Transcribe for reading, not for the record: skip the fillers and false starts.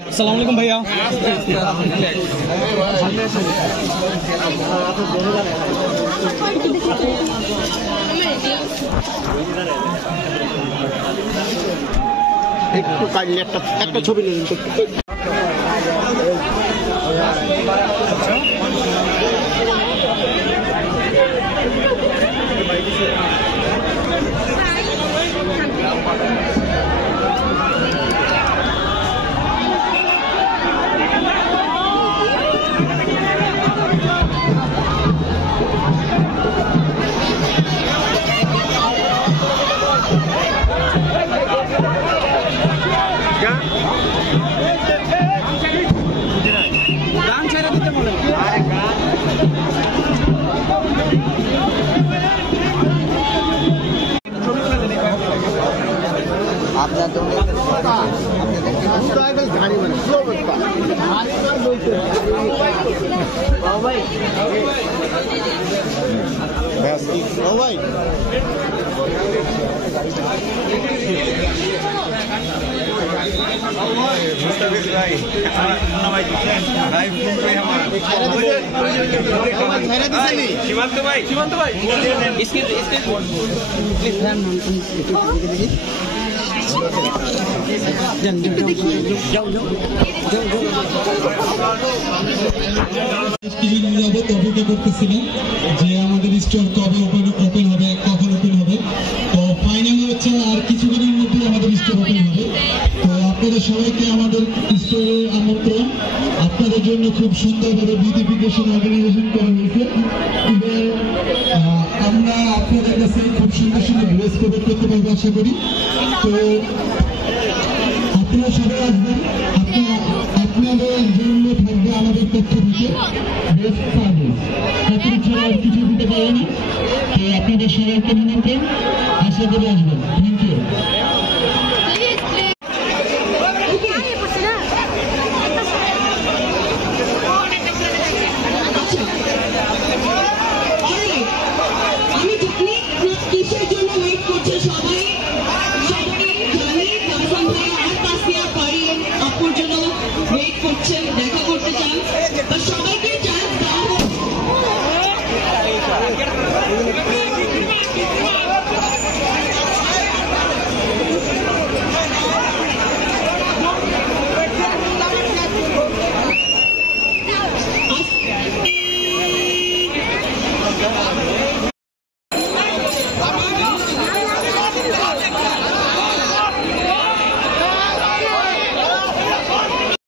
अस्सलाम वालेकुम भैया। একটু কাইন্ডলি একটা ছবি নিন তো। অপেক্ষা করতেছিলাম যে আমাদের স্টোর কবে ওপেন হবে, কখন ওপেন হবে। তো ফাইনালি হচ্ছে আর কিছুদিনের মধ্যে আমাদের স্টোর ওপেন হবে। তো আপনাদের সবাইকে আমাদের স্টোরের আমন্ত্রণ। আপনাদের জন্য খুব সুন্দরভাবে বিউটিফিকেশন অর্গানাইজেশন করা হয়েছে। আমরা আপনাদের কাছে খুব সুন্দর সুন্দর ড্রেস প্রোভাইড করতে পারবো আশা করি। তো আপনারা সবাই আসবেন। আপনাদের জন্য থাকবে আমাদের পক্ষ থেকে বেস্ট সার্ভিস, ছাড়া কিছু দিতে পারে না। তো আপনাদের সবাইকে নিমন্ত্রণ, আশা করি আসবেন। Thank you. দেখা করতে চান